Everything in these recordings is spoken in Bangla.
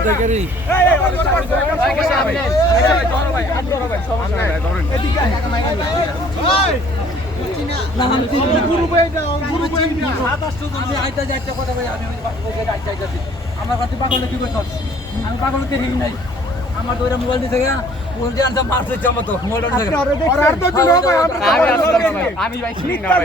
ছিনতাইকারী আমার কাছে পাগল কি করছ আমি পাগল কে ঠিক নাই আমার তো মোবাইল দিতে গা মোবাইল দিয়ে আনসাম মারতে যাবো তো মোবাইল থেকে আমি ভাই চিনি না ভাই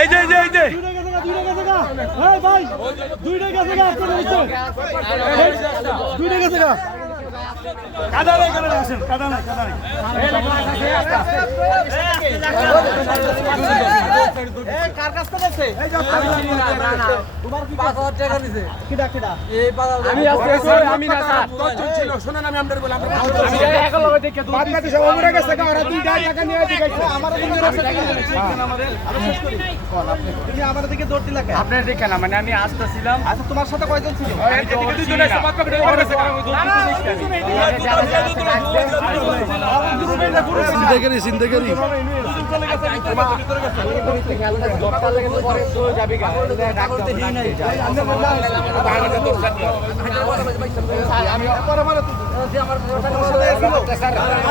এই যে দুইটা গেছে গা কাদা নাই কাদা আসেন কাদা নাই কার কাছ থেকে আছে আমি চিনি না না তোমার কি 5000 টাকা দিছে কিডা এই 5000 আমি আসছে আমি না স্যার তো ছিল শুনেন আমি আপনাদের বলি আমরা আমি একা লগে দেখে দুই বাদবাকি সব ওমরে গেছে ওরা 2 টাকা নিয়ে দিয়েছে আমার দিকে রাস্তা আমাদের আমি শেষ করি কোন আপনি তুমি আমার দিকে দৌড় দিলা কেন আপনার দেখে না মানে আমি আসতেছিলাম আচ্ছা তোমার সাথে কয়জন ছিল এদিকে দুজন এসে বাদ করে গেছে ছিনতাইকারী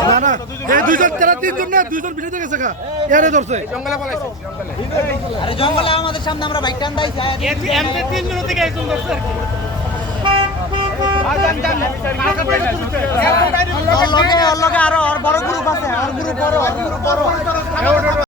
না না এই দুইজন তারা তিনজন না দুইজন বিলেতে গেছে গা এরে ধরছে জঙ্গলে বলাইছে জঙ্গলে আরে জঙ্গলে আমাদের সামনে আমরা বাইক টান দাইছি এমতে তিনজন থেকে একজন ধরছে আর কি লগে আরো বড় গ্রুপ আছে আর গ্রুপ বড়